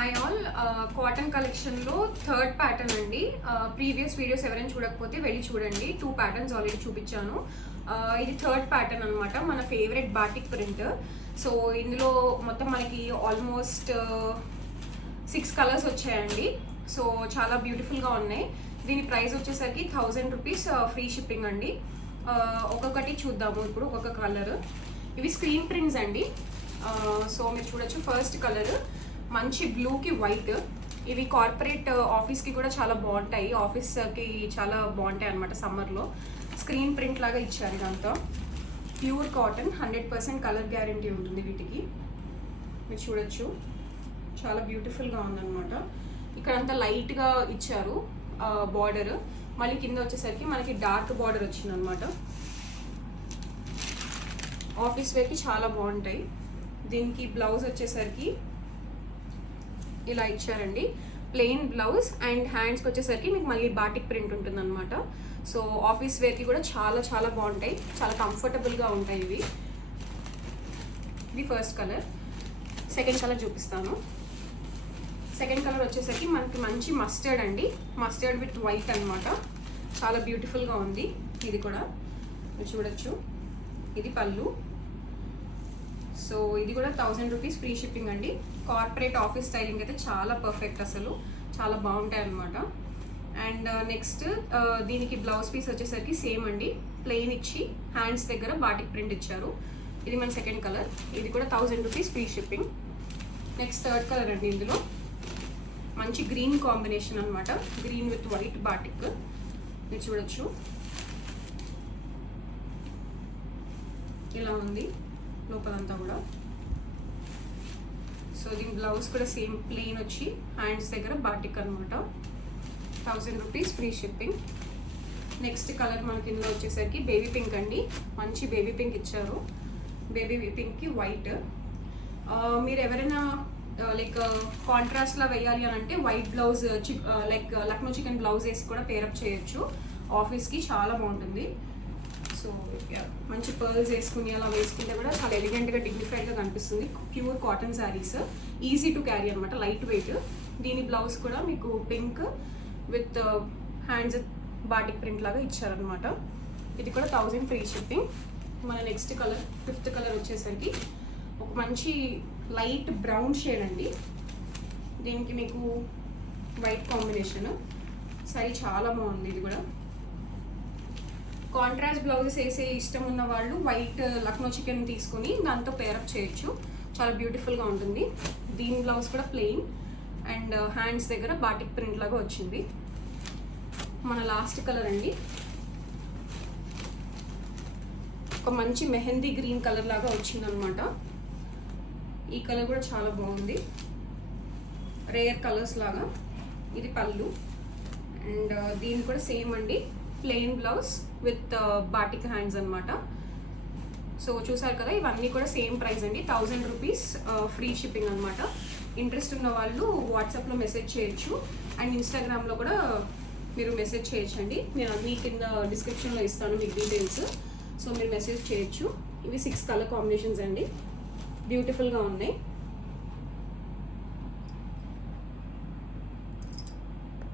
Hi all cotton కలెక్షన్లో third pattern అండి. Previous videos ఎవరైనా చూడకపోతే వెళ్ళి చూడండి. 2 ప్యాటర్న్స్ ఆల్రెడీ చూపించాను. ఇది థర్డ్ ప్యాటర్న్ అనమాట, మన ఫేవరెట్ బాటిక్ ప్రింట్. సో ఇందులో మొత్తం మనకి ఆల్మోస్ట్ 6 కలర్స్ వచ్చాయండి. సో చాలా బ్యూటిఫుల్గా ఉన్నాయి. దీని ప్రైస్ వచ్చేసరికి 1000 రూపీస్ ఫ్రీ షిప్పింగ్ అండి. ఒక్కొక్కటి చూద్దాము ఇప్పుడు, ఒక్కొక్క కలర్. ఇవి స్క్రీన్ ప్రింట్స్ అండి. సో మీరు చూడొచ్చు, ఫస్ట్ కలర్ మంచి బ్లూకి వైట్. ఇవి కార్పొరేట్ ఆఫీస్కి కూడా చాలా బాగుంటాయి, ఆఫీస్కి చాలా బాగుంటాయి అనమాట. సమ్మర్లో స్క్రీన్ ప్రింట్ లాగా ఇచ్చారు. ఇదంతా ప్యూర్ కాటన్, 100% కలర్ గ్యారంటీ ఉంటుంది వీటికి. మీరు చూడొచ్చు, చాలా బ్యూటిఫుల్గా ఉందన్నమాట. ఇక్కడంతా లైట్గా ఇచ్చారు బార్డర్. మళ్ళీ కింద వచ్చేసరికి మనకి డార్క్ బార్డర్ వచ్చిందనమాట. ఆఫీస్ వేర్కి చాలా బాగుంటాయి. దీనికి బ్లౌజ్ వచ్చేసరికి ఇలా ఇచ్చారండి, ప్లెయిన్ బ్లౌజ్. అండ్ హ్యాండ్స్కి వచ్చేసరికి మీకు మళ్ళీ బాటిక్ ప్రింట్ ఉంటుందన్నమాట. సో ఆఫీస్ వేర్కి కూడా చాలా చాలా బాగుంటాయి, చాలా కంఫర్టబుల్గా ఉంటాయి ఇవి. ఇది ఫస్ట్ కలర్. సెకండ్ కలర్ చూపిస్తాను. సెకండ్ కలర్ వచ్చేసరికి మనకి మంచి మస్టర్డ్ అండి, మస్టర్డ్ విత్ వైట్ అనమాట. చాలా బ్యూటిఫుల్గా ఉంది. ఇది కూడా మీరు చూడొచ్చు. ఇది పళ్ళు. సో ఇది కూడా 1000 రూపీస్ ఫ్రీ షిప్పింగ్ అండి. కార్పొరేట్ ఆఫీస్ స్టైలింగ్ అయితే చాలా పర్ఫెక్ట్, అసలు చాలా బాగుంటాయి అనమాట. అండ్ నెక్స్ట్ దీనికి బ్లౌజ్ పీస్ వచ్చేసరికి సేమ్ అండి, ప్లెయిన్ ఇచ్చి హ్యాండ్స్ దగ్గర బాటిక్ ప్రింట్ ఇచ్చారు. ఇది మన సెకండ్ కలర్. ఇది కూడా 1000 rupees free shipping. Next third colour అండి. ఇందులో మంచి గ్రీన్ కాంబినేషన్ అనమాట, గ్రీన్ విత్ వైట్ బాటిక్. మీరు చూడొచ్చు, ఇలా ఉంది లోపలంతా కూడా. సో దీని బ్లౌజ్ కూడా సేమ్ ప్లెయిన్ వచ్చి హ్యాండ్స్ దగ్గర బాటిక్ అనమాట. 1000 rupees free shipping. Next colour మనకి ఇందులో వచ్చేసరికి బేబీ పింక్ అండి, మంచి బేబీ పింక్ ఇచ్చారు. బేబీ పింక్కి వైట్. మీరు ఎవరైనా లైక్ కాంట్రాస్ట్లా వేయాలి అని అంటే white blouse like Lucknow chikan blouse వేసి కూడా పేరప్ చేయొచ్చు. ఆఫీస్కి చాలా బాగుంటుంది. సో మంచి పర్ల్స్ వేసుకుని అలా వేసుకుంటే కూడా చాలా ఎలిగెంట్గా, డిగ్నిఫైడ్గా కనిపిస్తుంది. Pure cotton saris, easy to carry అనమాట, లైట్ వెయిట్. దీని బ్లౌజ్ కూడా మీకు pink with hands batik print లాగా ఇచ్చారనమాట. ఇది కూడా 1000 ఫ్రీ షిప్పింగ్. మన నెక్స్ట్ కలర్, ఫిఫ్త్ కలర్ వచ్చేసరికి ఒక మంచి లైట్ బ్రౌన్ షేడ్ అండి. దీనికి మీకు వైట్ కాంబినేషన్. సారీ చాలా బాగుంది. ఇది కూడా కాంట్రాస్ట్ బ్లౌజెస్ వేసే ఇష్టం ఉన్న వాళ్ళు వైట్ లక్నో చికెన్ తీసుకొని దాంతో పేరప్ చేయొచ్చు, చాలా బ్యూటిఫుల్గా ఉంటుంది. దీని బ్లౌజ్ కూడా ప్లెయిన్ అండ్ హ్యాండ్స్ దగ్గర బాటిక్ ప్రింట్ లాగా వచ్చింది. మన లాస్ట్ కలర్ అండి, ఒక మంచి మెహందీ గ్రీన్ కలర్ లాగా వచ్చిందనమాట. ఈ కలర్ కూడా చాలా బాగుంది, రేర్ కలర్స్ లాగా. ఇది పళ్ళు. అండ్ దీని కూడా సేమ్ అండి, plain blouse with batik hands అనమాట. సో చూసారు కదా, ఇవన్నీ కూడా సేమ్ ప్రైస్ అండి, 1000 రూపీస్ ఫ్రీ షిప్పింగ్ అనమాట. ఇంట్రెస్ట్ ఉన్న వాళ్ళు వాట్సాప్లో మెసేజ్ చేయొచ్చు అండ్ ఇన్స్టాగ్రామ్లో కూడా మీరు మెసేజ్ చేయొచ్చండి. నేను అన్ని కింద డిస్క్రిప్షన్లో ఇస్తాను మీకు డీటెయిల్స్. సో మీరు మెసేజ్ చేయొచ్చు. ఇవి 6 కలర్ కాంబినేషన్స్ అండి, బ్యూటిఫుల్గా ఉన్నాయి.